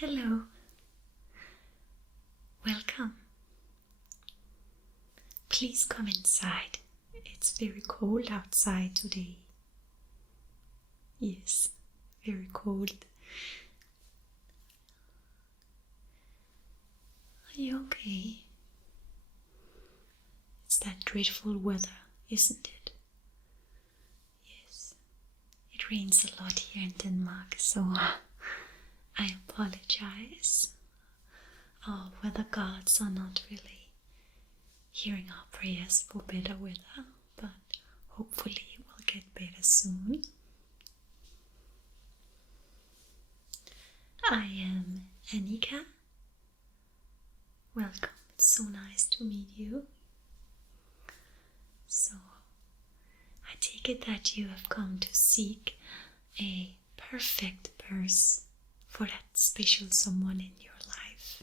Hello. Welcome. Please come inside. It's very cold outside today. Yes, very cold. Are you okay? It's that dreadful weather, isn't it? Yes. It rains a lot here in Denmark, so I apologize. Our weather gods are not really hearing our prayers for better weather, but hopefully it will get better soon. I am Annika. Welcome, it's so nice to meet you. So, I take it that you have come to seek a perfect purse for that special someone in your life.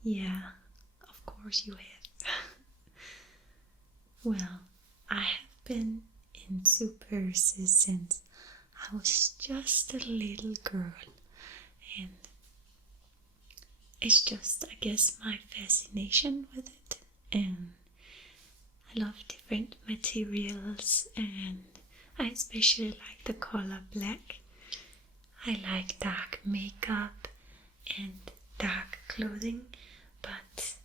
Yeah, of course you have. Well, I have been into purses since I was just a little girl, and it's just, I guess, my fascination with it, and I love different materials, and I especially like the color black. I like dark makeup and dark clothing, but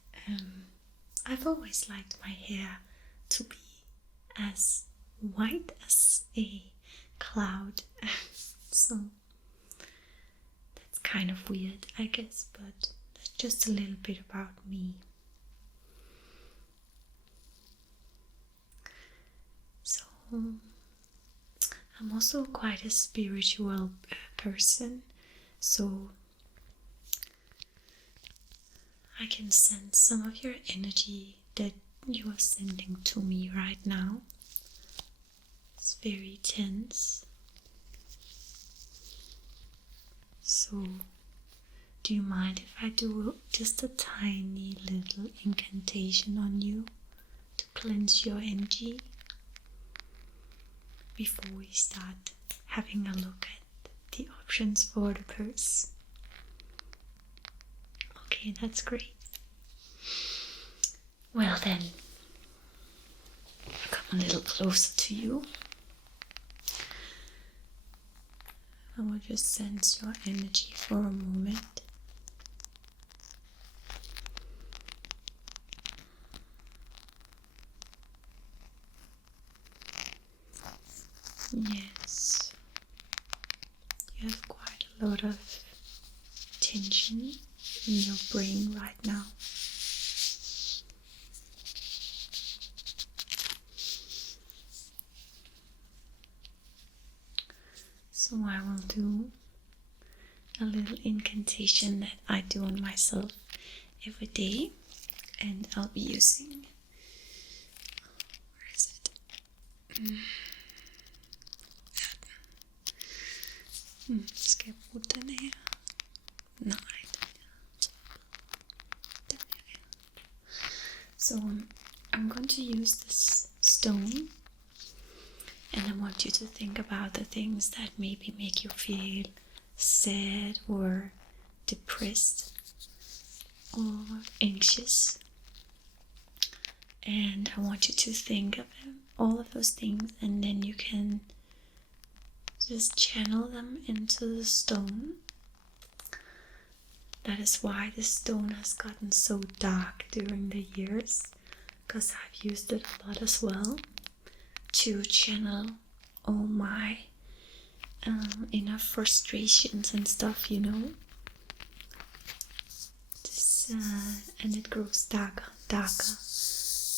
I've always liked my hair to be as white as a cloud. So that's kind of weird, I guess, but that's just a little bit about me. So I'm also quite a spiritual person, so I can sense some of your energy that you are sending to me right now. It's very tense. So, do you mind if I do just a tiny little incantation on you to cleanse your energy before we start having a look at the options for the purse? Okay, that's great. Well then, I'll come a little closer to you. I will just sense your energy for a moment. Yes, you have quite a lot of tension in your brain right now. So I will do a little incantation that I do on myself every day, and I'll be using, where is it? Ska jeg bruge den her? Nej, den her. So I'm going to use this stone, and I want you to think about the things that maybe make you feel sad or depressed or anxious. And I want you to think of all of those things, and then you can just channel them into the stone. That is why the stone has gotten so dark during the years, because I've used it a lot as well to channel all my inner frustrations and stuff, you know. And it grows darker and darker,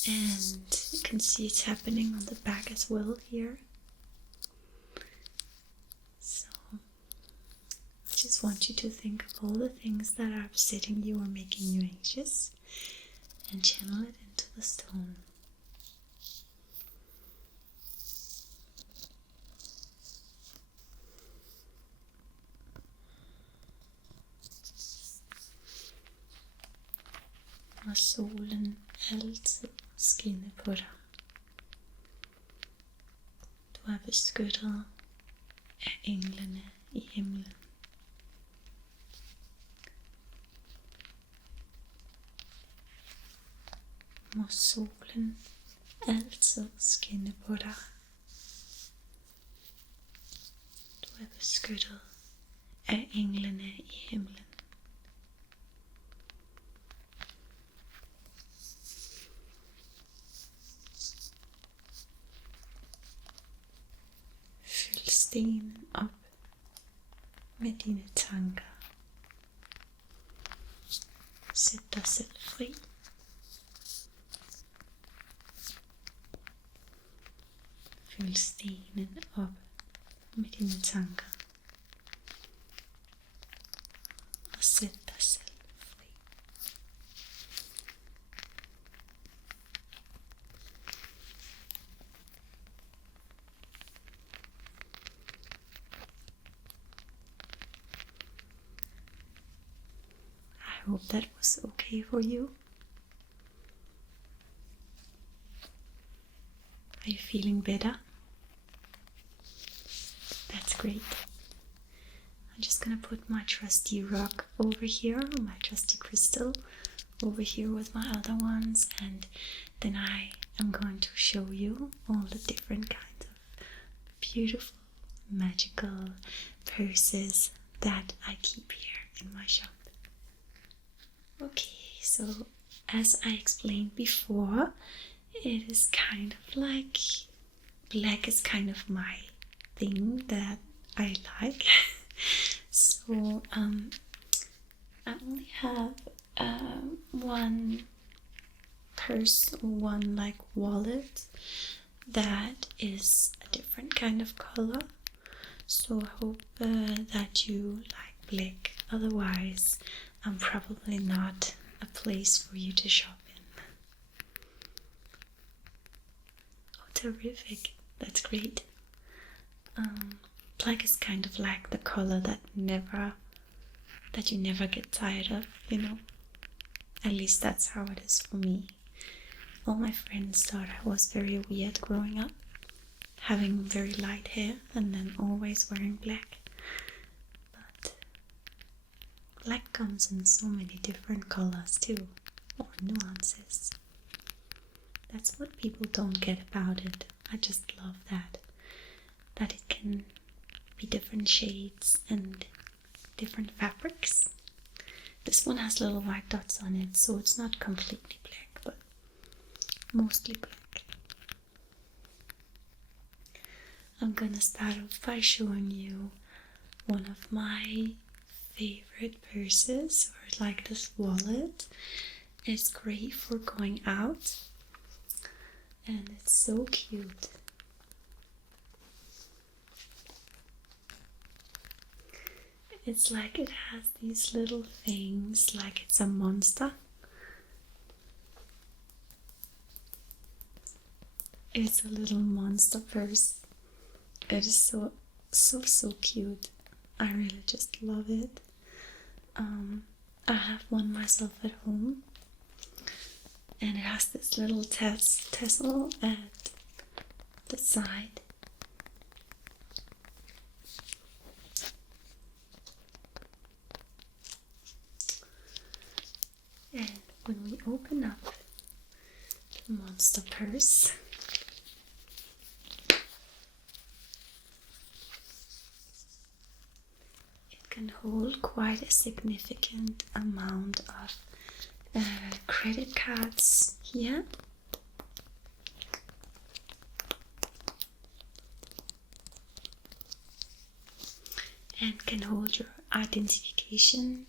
and you can see it's happening on the back as well here. So I just want you to think of all the things that are upsetting you or making you anxious, and channel it into the stone. Og solen altid skinne på dig. Du er beskyttet af englene i himlen. må solen altid skinne på dig. Du er beskyttet af englene i himlen. Fyld stenen op med dine tanker. Sæt dig selv fri. Fyld stenen op med dine tanker. Og sæt dig selv fri. I hope that was okay for you. Are you feeling better? That's great. I'm just gonna put my trusty rock over here, my trusty crystal over here with my other ones, and then I am going to show you all the different kinds of beautiful, magical purses that I keep here in my shop. Okay, so as I explained before, it is kind of like black is kind of my thing that I like. So I only have one purse or one like wallet that is a different kind of color. So I hope that you like black. Otherwise, I'm probably not a place for you to shop in. Oh, terrific. That's great. Black is kind of like the color that you never get tired of, you know. At least that's how it is for me. All my friends thought I was very weird growing up, having very light hair and then always wearing black. But black comes in so many different colors too, or nuances. That's what people don't get about it. I just love that it can be different shades and different fabrics. This one has little white dots on it, so it's not completely black, but mostly black. I'm gonna start off by showing you one of my favorite purses, or like this wallet. It's great for going out, and it's so cute. It's like it has these little things, like it's a monster. It's a little monster purse. It is so cute. I really just love it. I have one myself at home, and it has this little tassel at the side. And when we open up the monster purse, it can hold quite a significant amount of credit cards here. And can hold your identification,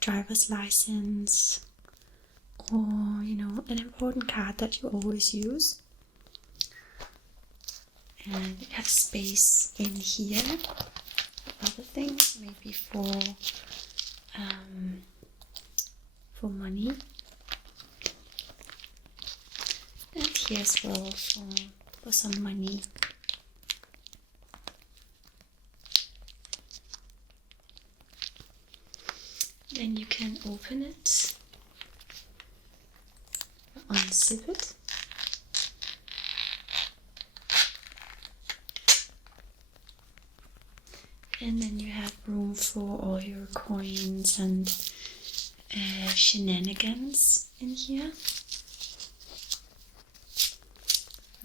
driver's license, or an important card that you always use. And it has space in here for other things, maybe for money, and here as well for some money. Then you can open it, unzip it, and then you have room for all your coins and shenanigans in here.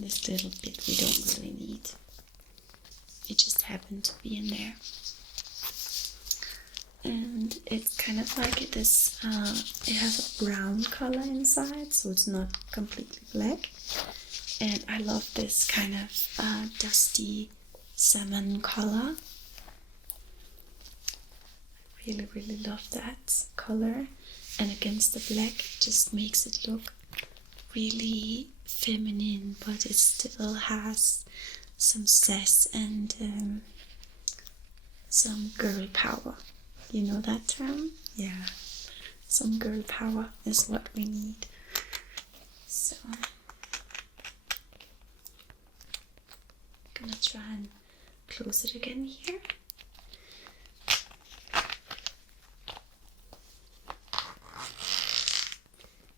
this little bit we don't really need. It just happened to be in there. And it's kind of like this, it has a brown color inside, so it's not completely black. And I love this kind of dusty salmon color. I really, really love that color. And against the black, it just makes it look really feminine, but it still has some sass and some girl power. You know that term? Yeah. Some girl power is what we need. So I'm gonna try and close it again here.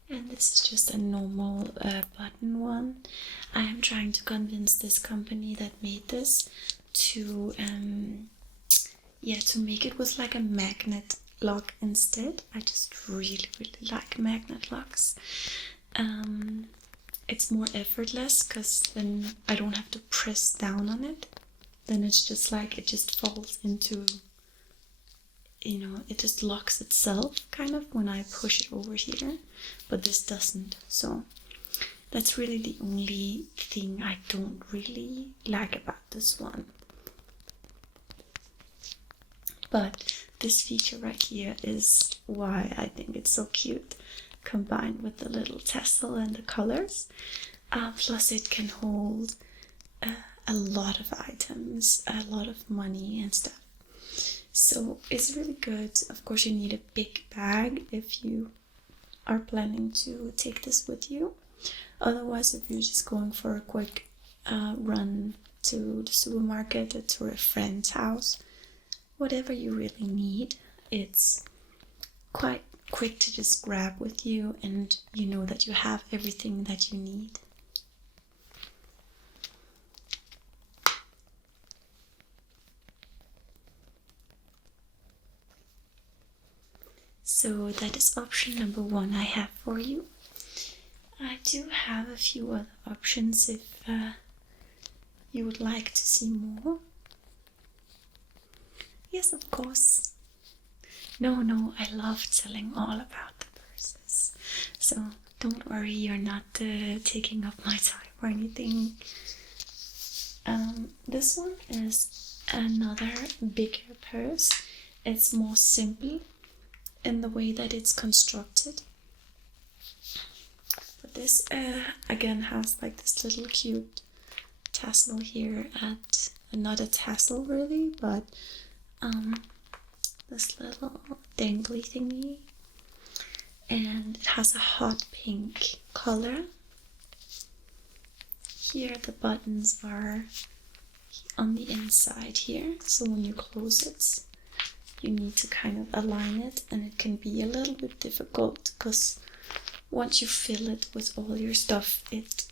And this is just a normal button one. I am trying to convince this company that made this to to make it with like a magnet lock instead. I just really, really like magnet locks. It's more effortless because then I don't have to press down on it. Then it's just like it just falls into, you know, it just locks itself kind of when I push it over here, but this doesn't. So that's really the only thing I don't really like about this one. But this feature right here is why I think it's so cute, combined with the little tassel and the colors. Plus it can hold a lot of items, a lot of money and stuff. So it's really good. Of course you need a big bag if you are planning to take this with you. Otherwise, if you're just going for a quick run to the supermarket or to a friend's house, whatever you really need, it's quite quick to just grab with you, and you know that you have everything that you need. So that is option number 1 I have for you. I do have a few other options if you would like to see more. Yes, of course. No, I love telling all about the purses. So don't worry, you're not taking up my time or anything. This one is another bigger purse. It's more simple in the way that it's constructed. But this again has like this little cute tassel here at, not a tassel really, but this little dangly thingy, and it has a hot pink color. Here the buttons are on the inside here, so when you close it you need to kind of align it, and it can be a little bit difficult because once you fill it with all your stuff it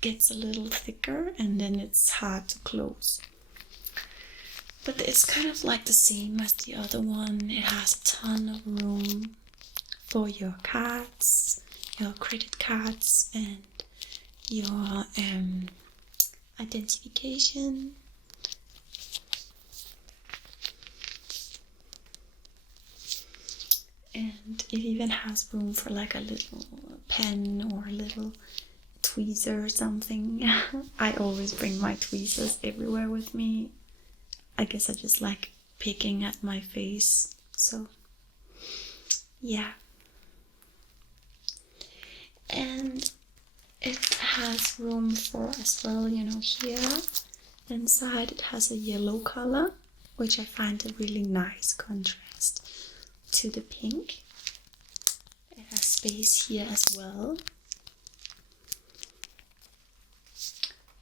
gets a little thicker and then it's hard to close. But it's kind of like the same as the other one. It has a ton of room for your cards, your credit cards, and your identification. And it even has room for like a little pen or a little tweezer or something. I always bring my tweezers everywhere with me. I guess I just like picking at my face, so yeah. And it has room for as well, you know, here inside it has a yellow color, which I find a really nice contrast to the pink. It has space here as well.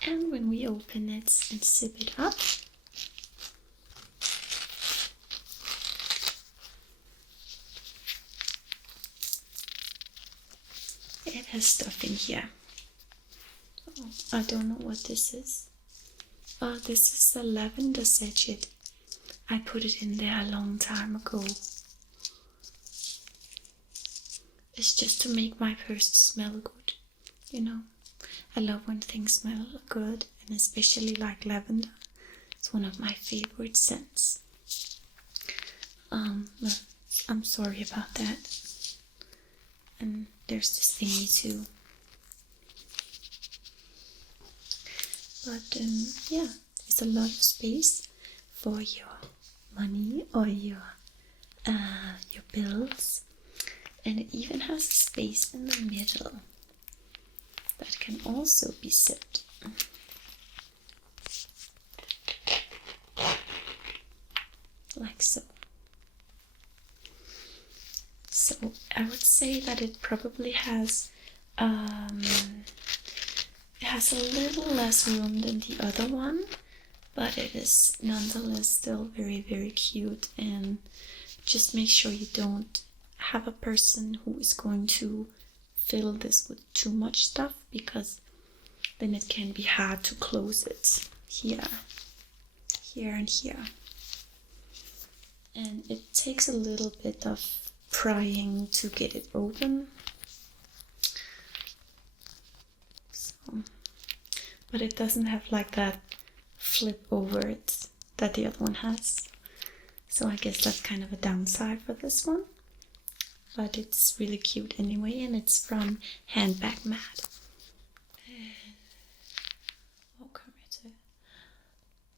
And when we open it and zip it up, it has stuff in here. Oh, I don't know what this is. Oh, this is a lavender sachet. I put it in there a long time ago. It's just to make my purse smell good, you know. I love when things smell good, and especially like lavender. It's one of my favorite scents. But I'm sorry about that. And there's this thingy too. But yeah, there's a lot of space for your money or your bills, and it even has a space in the middle that can also be zipped. Like so. So I would say that it probably has a little less room than the other one, but it is nonetheless still very, very cute. And just make sure you don't have a person who is going to fill this with too much stuff, because then it can be hard to close it here, and here. And it takes a little bit of prying to get it open. So, but it doesn't have like that flip over it that the other one has. So I guess that's kind of a downside for this one. But it's really cute anyway, and it's from Handbag Mad.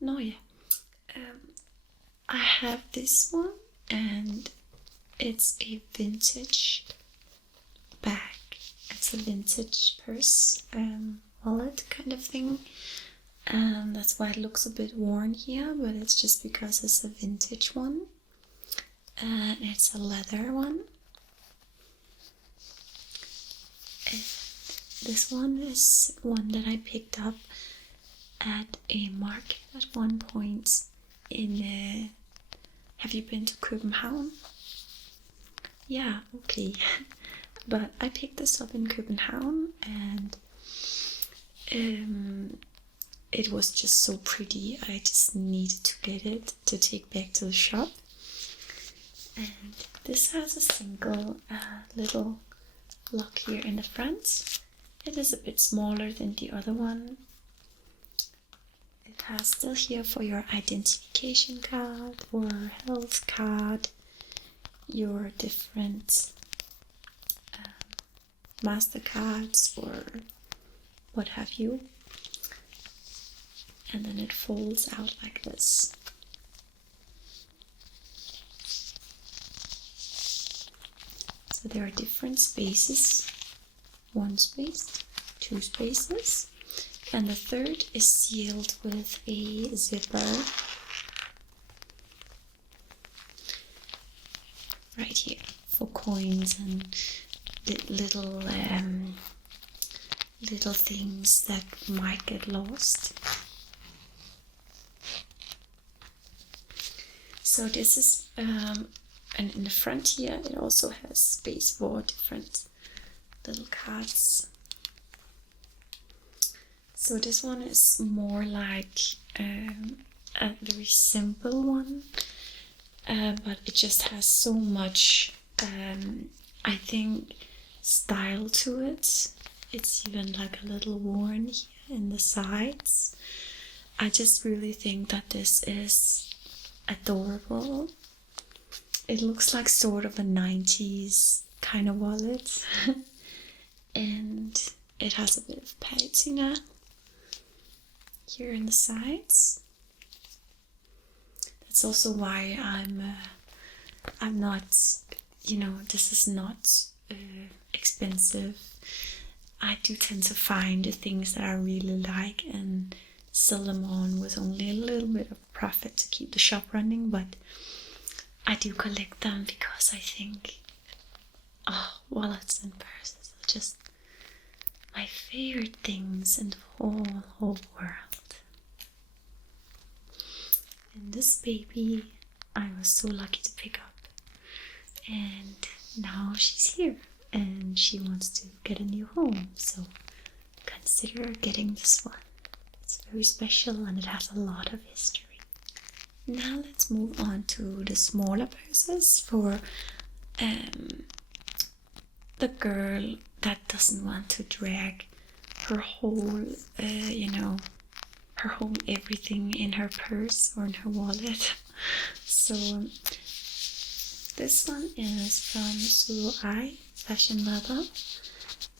No, yeah. I have this one, and it's a vintage bag. It's a vintage purse, wallet kind of thing. And that's why it looks a bit worn here, but it's just because it's a vintage one. And it's a leather one. And this one is one that I picked up at a market at one point in have you been to Copenhagen? Yeah, okay. But I picked this up in Copenhagen, and it was just so pretty. I just needed to get it to take back to the shop. And this has a single little lock here in the front. It is a bit smaller than the other one. It has still here for your identification card or health card, your different MasterCards or what have you. And then it folds out like this. So there are different spaces. 1 space, 2 spaces. And the third is sealed with a zipper right here for coins and little things that might get lost. So this is and in the front here it also has space for different little cards. So this one is more like a very simple one, but it just has so much, I think, style to it. It's even like a little worn here in the sides. I just really think that this is adorable. It looks like sort of a 90s kind of wallet. And it has a bit of patina here in the sides. That's also why I'm not, this is not expensive. I do tend to find the things that I really like and sell them on with only a little bit of profit to keep the shop running, but I do collect them because I think wallets and purses are just my favorite things in the whole world. And this baby I was so lucky to pick up, and now she's here and she wants to get a new home, so consider getting this one. It's very special and it has a lot of history. Now let's move on to the smaller purses for the girl that doesn't want to drag her whole, her whole everything in her purse or in her wallet. So this one is from Sony Fashion Leather,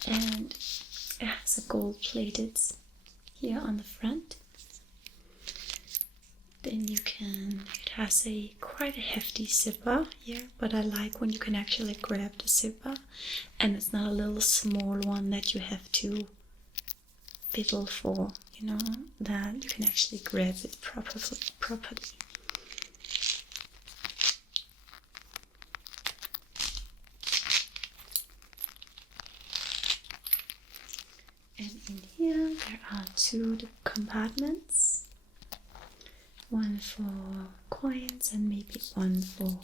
and it has a gold-plated here on the front. Then it has quite a hefty zipper here, but I like when you can actually grab the zipper and it's not a little small one that you have to fiddle for, that you can actually grab it properly. And in here there are two compartments. One for coins and maybe one for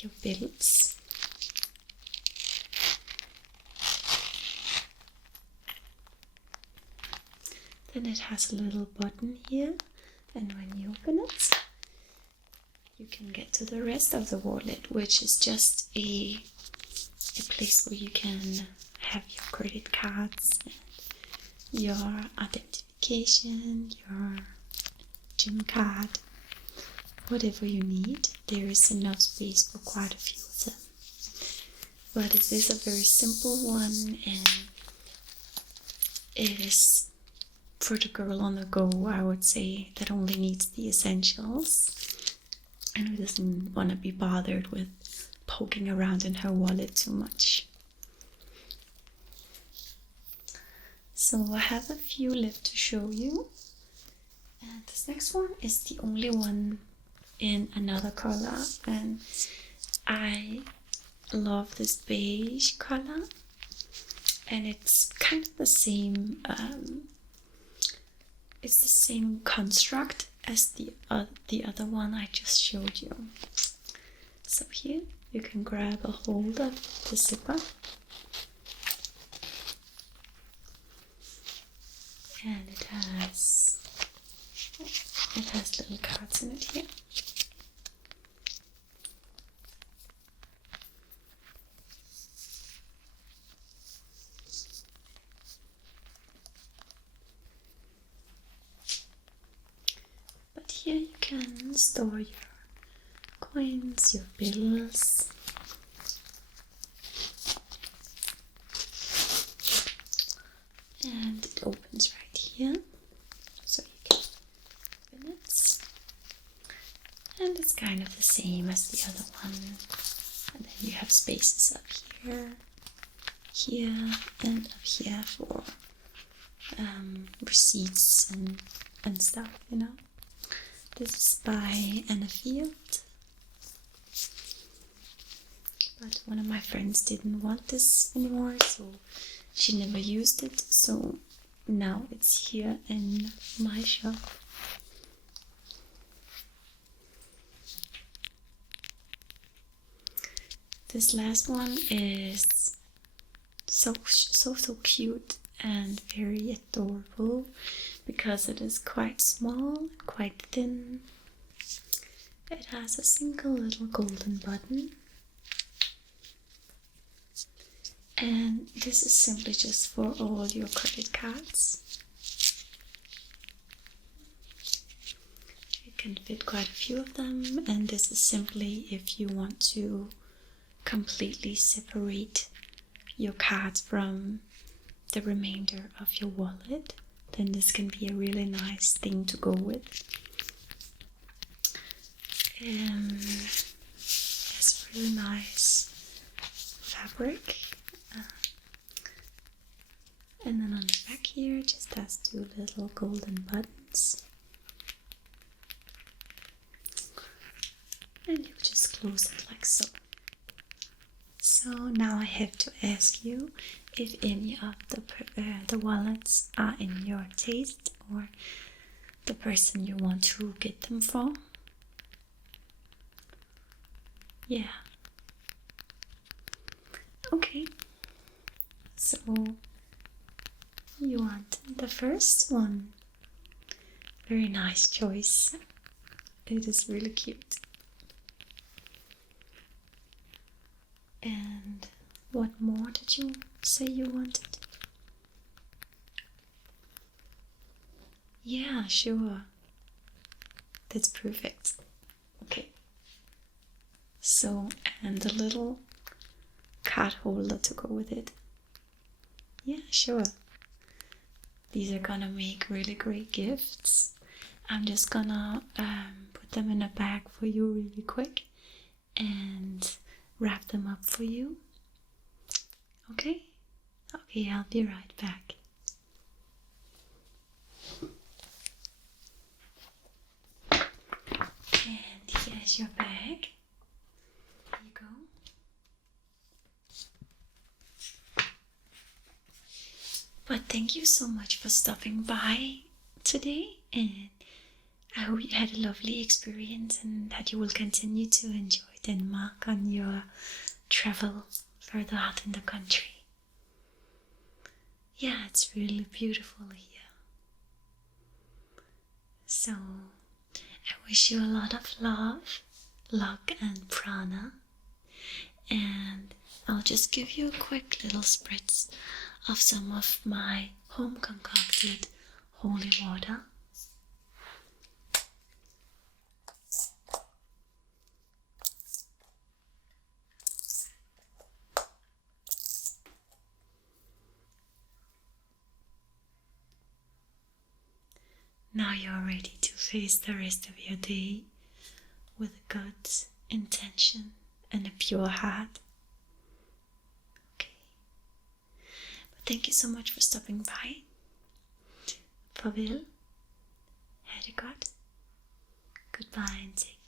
your bills. Then it has a little button here, and when you open it, you can get to the rest of the wallet, which is just a place where you can have your credit cards and your identification, your gym card, whatever you need. There is enough space for quite a few of them, but it is a very simple one, and it is for the girl on the go, I would say, that only needs the essentials and who doesn't want to be bothered with poking around in her wallet too much. So I have a few left to show you. And this next one is the only one in another color, and I love this beige color, and it's kind of the same, it's the same construct as the other one I just showed you. So here you can grab a hold of the zipper, and it has little cards in it here. But here you can store your coins, your bills. And it opens right here, so you can open it. And it's kind of the same as the other one. And then you have spaces up here, here, and up here for receipts and stuff, This is by Annika, but one of my friends didn't want this anymore, so she never used it, so now it's here in my shop. This last one is so cute and very adorable because it is quite small, quite thin. It has a single little golden button, and this is simply just for all your credit cards. You can fit quite a few of them, and this is simply if you want to completely separate your cards from the remainder of your wallet, then this can be a really nice thing to go with. It's really nice fabric, and then on the back here it just has two little golden buttons, and you just close it like so. So now I have to ask you if any of the wallets are in your taste or the person you want to get them for. Yeah. Okay. So you want the first one. Very nice choice. It is really cute. And what more did you say you wanted? Yeah, sure. That's perfect. Okay. So, and a little card holder to go with it. Yeah, sure. These are gonna make really great gifts. I'm just gonna put them in a bag for you really quick and wrap them up for you. Okay? Okay, I'll be right back. And here's your bag. Here you go. But thank you so much for stopping by today, and I hope you had a lovely experience and that you will continue to enjoy Denmark on your travel further out in the country. Yeah, it's really beautiful here. So, I wish you a lot of love, luck and prana. And I'll just give you a quick little spritz of some of my home concocted holy water. Now you're ready to face the rest of your day with a good intention and a pure heart. Okay. But thank you so much for stopping by. Farvel. Ha' det godt. Goodbye and take